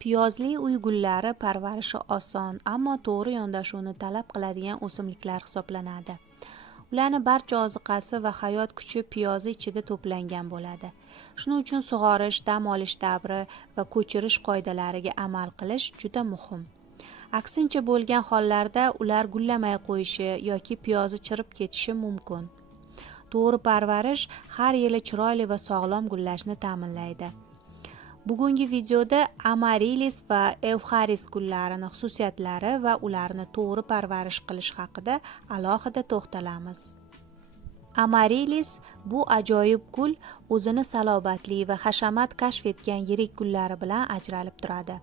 Piyozli uy gullari parvarishi oson, ammo to'g'ri yondashuvni talab qiladigan o'simliklar hisoblanadi. Ularning barcha oziqasi va hayot kuchi piyozi ichida to'plangan bo'ladi. Shuning uchun sug'orish, dam olish davri va ko'chirish qoidalariga amal qilish juda muhim. Aksincha bo'lgan hollarda ular gullamay qo'yishi yoki piyozi chirib ketishi mumkin. To'g'ri parvarish har yili chiroyli va sog'lom gullashni ta'minlaydi. Bugungi videoda Amarilis va Eucharis gullarini xususiyatlari va ularni to'g'ri parvarish qilish haqida alohida to'xtalamiz. Amarilis bu ajoyib gul o'zini salobatli va hashamat kashf etgan yirik gullari bilan ajralib turadi.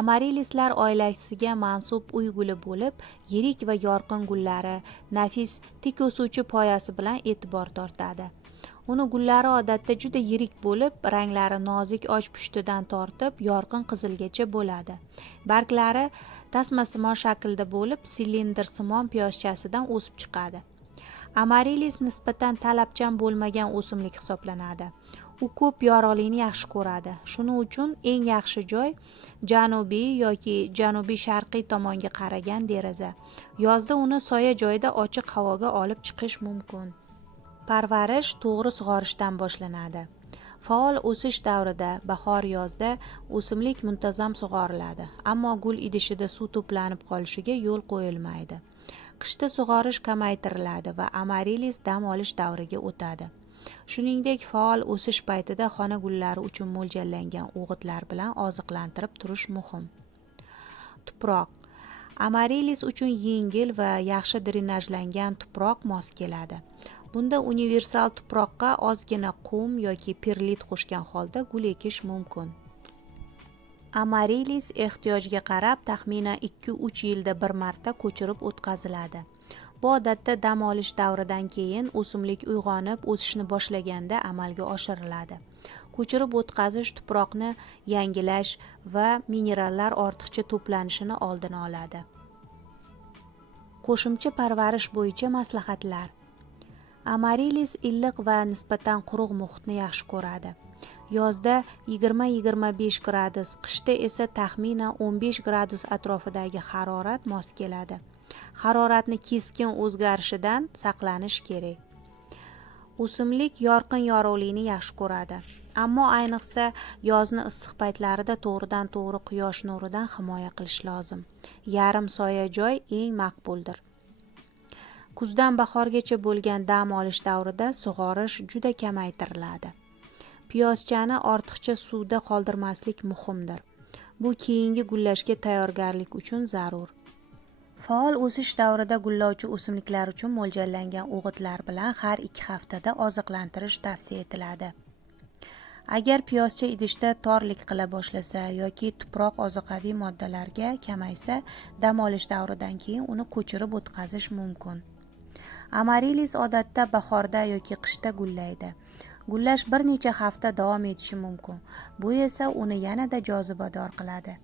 Amarilislar oilasiga mansub uy guli bo'lib, yirik va yorqin gullari, nafis tik o'suvchi poyasi bilan e'tibor tortadi. Uni gullari odatda juda yirik bo'lib, ranglari nozik och pushtidan tortib yorqin qizilgacha bo'ladi. Barglari tasmasimon shaklda bo'lib, silindrsimon piyozchasidan o'sib chiqadi. Amarilis nisbatan talabchan bo'lmagan o'simlik hisoblanadi. U ko'p yorug'likni yaxshi ko'radi. Shuning uchun eng yaxshi joy janubiy yoki janubiy-sharqiy tomonga qaragan deraza. Yozda uni soya joyda ochiq havoga olib chiqish mumkin. Parvarish to'g'ri sug'orishdan boshlanadi. Faol o'sish davrida bahor-yozda o'simlik muntazam sug'oriladi, ammo gul idishida suv to'planib qolishiga yo'l qo'yilmaydi. Qishda sug'orish kamaytiriladi va Amarilis dam olish davriga o'tadi. Shuningdek, faol o'sish paytida xona gullari uchun mo'ljallangan o'g'itlar bilan oziqlantirib turish muhim. Tuproq. Amarilis uchun yengil va yaxshi drenajlangan tuproq mos keladi. Bunda universal tuproqqa ozgina qum yoki perlit qo'shgan holda gul ekish mumkin. Amarilis ehtiyojga qarab taxminan 2-3 yilda bir marta ko'chirib o'tkaziladi. Bu odatda dam olish davridan keyin o'simlik uyg'onib o'sishni boshlaganda amalga oshiriladi. Ko'chirib o'tkazish tuproqni yangilash va minerallar ortiqcha to'planishini oldini oladi. Qo'shimcha parvarish bo'yicha maslahatlar. Amarilis illiq va nisbatan quruq muhitni yaxshi ko'radi. Yozda 20-25 gradus, qishda esa taxminan 15 gradus atrofidagi harorat mos keladi. Haroratni keskin o'zgarishidan saqlanish kerak. O'simlik yorqin yorug'likni yaxshi ko'radi, ammo ayniqsa yozni issiq paytlarida to'g'ridan-to'g'ri quyosh nuridan himoya qilish lozim. Yarim soya joy eng maqbuldir. Kuzdan bahorgacha bo'lgan dam olish davrida sug'orish juda kamaytiriladi. Piyozchani ortiqcha suvda qoldirmaslik muhimdir. Bu keyingi gullashga tayyorgarlik uchun zarur. Faol o'sish davrida gullovchi o'simliklar uchun mo'ljallangan o'g'itlar bilan har 2 haftada oziqlantirish tavsiya etiladi. Agar piyozcha idishda torlik qila boshlasa yoki tuproq ozuqaviy moddalarga kamaysa, dam olish davridan keyin uni ko'chirib o'tkazish mumkin. Amarilis odatda bahorda yoki qishda gullaydi. Gullash bir necha hafta davom etishi mumkin. Bu esa uni yanada jozibador qiladi.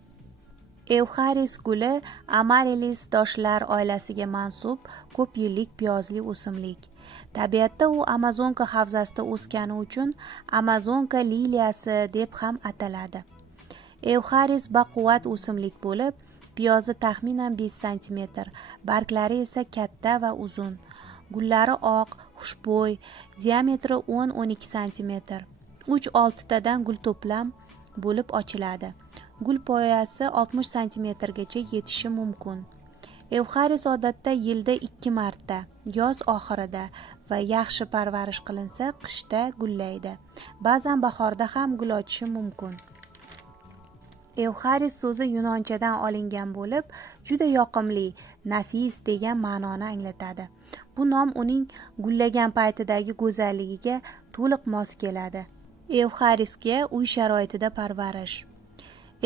Eucharis guli Amarilis doshlar oilasiga mansub ko'p yillik piyozli o'simlik. Tabiatda u Amazonka havzasida o'sgani uchun Amazonka liliyasi deb ham ataladi. Eucharis baquvvat o'simlik bo'lib, piyozi taxminan 5 cm, barglari esa katta va uzun. Gullari oq, xushbo'y, diametri 10-12 cm. 3-6 tadan gul to'plam bo'lib ochiladi. Gul poyasi 60 cm gacha yetishi mumkin. Eucharis odatda yilda 2 marta, yoz oxirida va yaxshi parvarish qilinsa qishda gullaydi. Ba'zan bahorda ham gul ochishi mumkin. Eucharis so'zi yunonchadan olingan bo'lib, juda yoqimli, nafis degan ma'noni anglatadi. Bu nom uning gullagan paytidagi go'zalligiga to'liq mos keladi. Eucharisga uy sharoitida parvarish.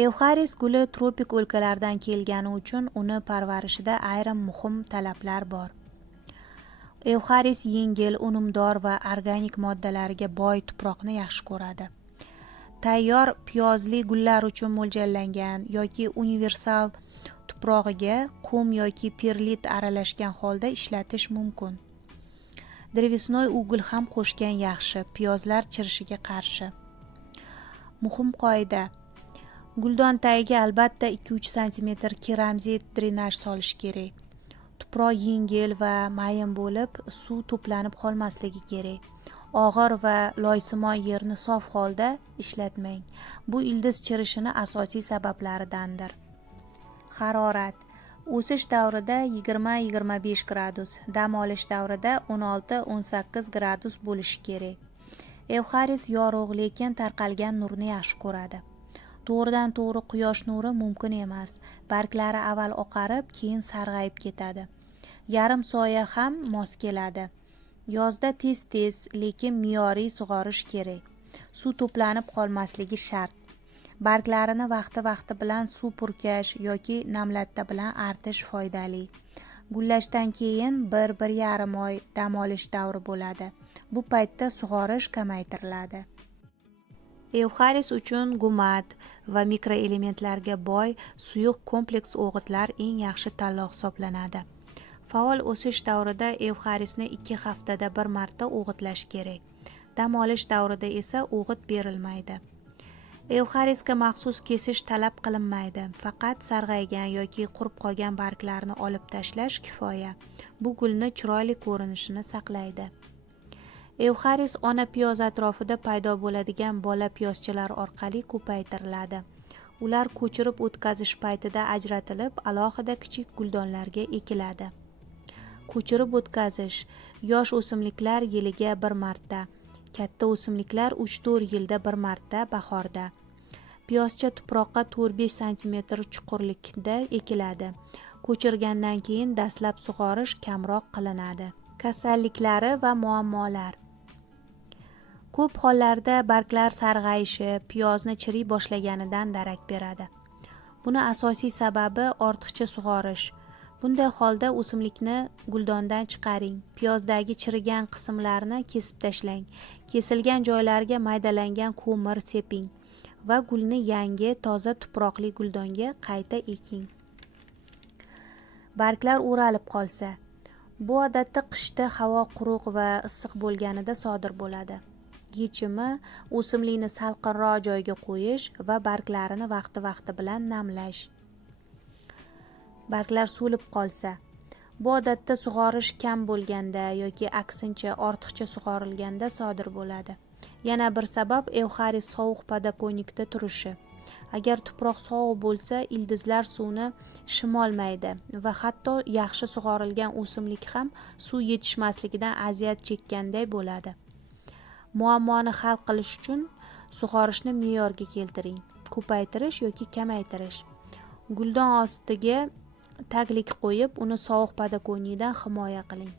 Eucharis guli tropik o'lkalardan kelgani uchun uni parvarishida ayrim muhim talablar bor. Eucharis yengil, unumdor va organik moddalarga boy tuproqni yaxshi ko'radi. Tayyor piyozli gullar uchun mo'ljallangan yoki universal tuprog'iga qum yoki perlit aralashgan holda ishlatish mumkin. Drevesnoy ugl ham qo'shgan yaxshi, piyozlar chirishiga qarshi. Muhim qoida: Guldon tagiga albatta 2-3 sm keramzit drenaj solish kerak. Tuproq yengil va mayin bo'lib, suv to'planib qolmasligi kerak. Og'ir va loysimon yerni sof holda ishlatmang. Bu ildiz chirishini asosiy sabablaridandir. Harorat. O'sish davrida 20-25 gradus, dam olish davrida 16-18 gradus bo'lishi kerak. Evxaris yorug', lekin tarqalgan nurni yaxshi ko'radi. To'g'ridan to'g'ri quyosh nuri mumkin emas. Barglari avval oqarib, keyin sarg'ayib ketadi. Yarim soya ham mos keladi. Yozda tez-tez, lekin me'yoriy sug'orish kerak. Suv to'planib qolmasligi shart. Barglarini vaqti bilan suv purkash yoki namlatta bilan artish foydali. Gullashdan keyin 1-1,5 oy dam olish davri bo'ladi. Bu paytda sug'orish kamaytiriladi. Evxaris uchun gumat va mikroelementlarga boy suyuq kompleks o'g'itlar eng yaxshi tanlov hisoblanadi. Faol o'sish davrida evxarisni 2 haftada 1 marta o'g'itlash kerak. Dam olish davrida esa o'g'it berilmaydi. Evxarisga maxsus kesish talab qilinmaydi. Faqat sarg'aygan yoki qurib qolgan barglarni olib tashlash kifoya. Bu gulni chiroyli ko'rinishini saqlaydi. Evxaris ona piyoz atrofida paydo bo'ladigan bola piyozchalar orqali ko'paytiriladi. Ular ko'chirib o'tkazish paytida ajratilib, alohida kichik guldonlarga ekiladi. Ko'chirib o'tkazish: yosh o'simliklar yiliga 1 marta, katta o'simliklar 3-4 yilda 1 marta bahorda. Piyozcha tuproqqa 4-5 sm chuqurlikda ekiladi. Ko'chirgandan keyin dastlab sug'orish kamroq qilinadi. Kasalliklari va muammolar. Ko'p hollarda barglar sarg'ayishi piyozni chiriy boshlaganidan darak beradi. Buni asosiy sababi ortiqcha sug'orish. Bunday holda o'simlikni guldondan chiqaring. Piyozdagi chirigan qismlarni kesib tashlang. Kesilgan joylarga maydalangan ko'mir seping va gulni yangi, toza tuproqli guldonga qayta eking. Barglar o'ralib qolsa. Bu odatda qishda havo quruq va issiq bo'lganida sodir bo'ladi. Yechimi: o'simlikni salqinroq joyga qo'yish va barglarini vaqti bilan namlash. Barglar so'lib qolsa. Bu odatda sug'orish kam bo'lganda yoki aksincha ortiqcha sug'orilganda sodir bo'ladi. Yana bir sabab evxaris sovuq podakonikda turishi. Agar tuproq sovuq bo'lsa, ildizlar suvni shimolmaydi va hatto yaxshi sug'orilgan o'simlik ham suv yetishmasligidan aziyat chekkanday bo'ladi. Muammoni hal qilish uchun sug'orishni me'yorga keltiring. Ko'paytirish yoki kamaytirish. Guldon ostiga taglik qo'yib, uni sovuq podakonikdan himoya qiling.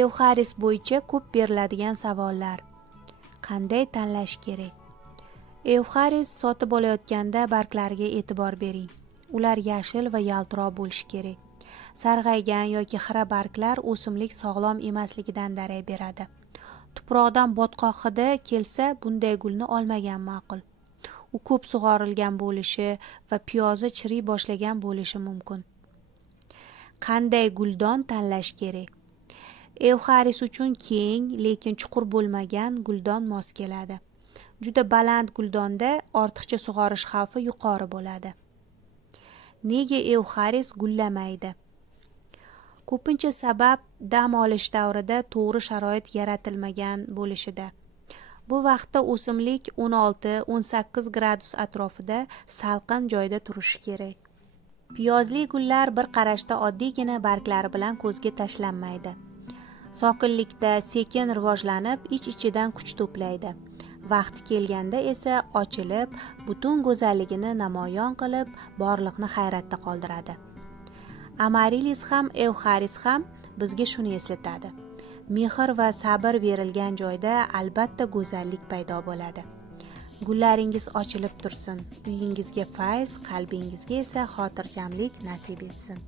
Evxaris bo'yicha ko'p beriladigan savollar. Qanday tanlash kerak? Evxaris sotib olayotganda barglariga e'tibor bering. Ular yashil va yaltiroq bo'lishi kerak. Sarg'aygan yoki xira barglar o'simlik sog'lom emasligidan darak beradi. Tuproqdan botqoq hidi kelsa, bunday gulni olmagan ma'qul. U ko'p sug'orilgan bo'lishi va piyozi chiriy boshlagan bo'lishi mumkin. Qanday guldon tanlash kerak? Evxaris uchun keng, lekin chuqur bo'lmagan guldon mos keladi. Juda baland guldonda ortiqcha sug'orish xavfi yuqori bo'ladi. Nega evxaris gullamaydi? Ko'pincha sabab dam olish davrida to'g'ri sharoit yaratilmagan bo'lishida. Bu vaqtda o'simlik 16-18 gradus atrofida salqin joyda turishi kerak. Piyozli gullar bir qarashda oddiygina barglari bilan ko'zga tashlanmaydi. Sokinlikda sekin rivojlanib, ich-ichidan kuch to'playdi. Vaqti kelganda esa ochilib, butun go'zalligini namoyon qilib, borliqni hayratda qoldiradi. Amarilis ham, evxaris ham bizga shuni eslatadi. Mehr va sabr berilgan joyda albatta go'zallik paydo bo'ladi. Gullaringiz ochilib tursin. Uyingizga fayz, qalbingizga esa xotirjamlik nasib etsin.